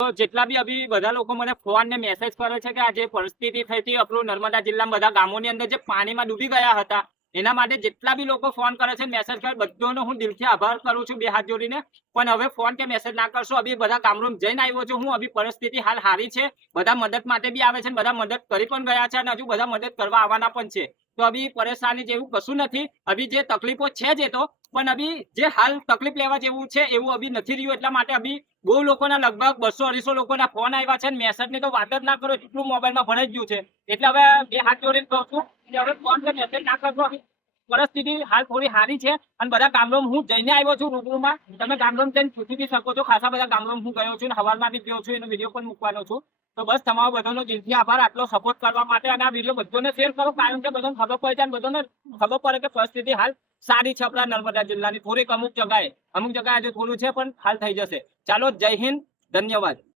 તો જેટલા બી અભી બધા લોકો મને ફોન ને મેસેજ કરે છે કે આ જે પરિસ્થિતિ થઈ હતી આપણું નર્મદા જિલ્લામાં બધા ગામોની અંદર જે પાણીમાં ડૂબી ગયા હતા એના માટે જેટલા બી લોકો ફોન કરે છે મેસેજ કરે બધાનો હું દિલથી આભાર કરું છું બે હાથ જોડીને। પણ હવે ફોન કે મેસેજ ના કરશો અભી બધા ગામડું જઈને આવ્યો છું હું। અભી પરિસ્થિતિ હાલ હારી છે, બધા મદદ માટે બી આવે છે, બધા મદદ કરી પણ ગયા છે અને હજુ બધા મદદ કરવા આવવાના પણ છે। તો અભી પરેશાની જેવું કશું નથી, અભી જે તકલીફો છે જ એ તો, પણ અભી જે હાલ તકલીફ લેવા જેવું છે એવું અભી નથી રહ્યું। એટલા માટે અભી બહુ લોકોના લગભગ 200-250 લોકોના ફોન આવ્યા છે, મેસેજ ની તો વાત જ ના કરો, એટલું મોબાઈલમાં ભરાઈ ગયું છે। એટલે હવે બે હાથ જોડીને કહું છું કે હવે ફોન કે મેસેજ ના કરશો। પરિસ્થિતિ હાલ થોડી સારી છે અને બધા ગામડામાં હું જઈને આવ્યો છું રૂબરૂમાં, તમે ગામડામાં જઈને પૂછી બી શકો છો, ખાસા બધા ગામડામાં હું ગયો છું અને હવારમાં બી ગયો છું, એનો વિડીયો પણ મૂકવાનો છું। તો બસ તમારો બધાનો દિલથી આભાર આટલો સપોર્ટ કરવા માટે, અને આ વિડીયો બધાને શેર કરો કારણ કે બધાને ખબર પડે છે અને બધાને ખબર પડે કે પરિસ્થિતિ હાલ સારી છે આપણા નર્મદા જિલ્લાની। થોડીક અમુક જગ્યાએ હજુ થોડું છે પણ હાલ થઈ જશે। ચાલો, જય હિન્દ, ધન્યવાદ।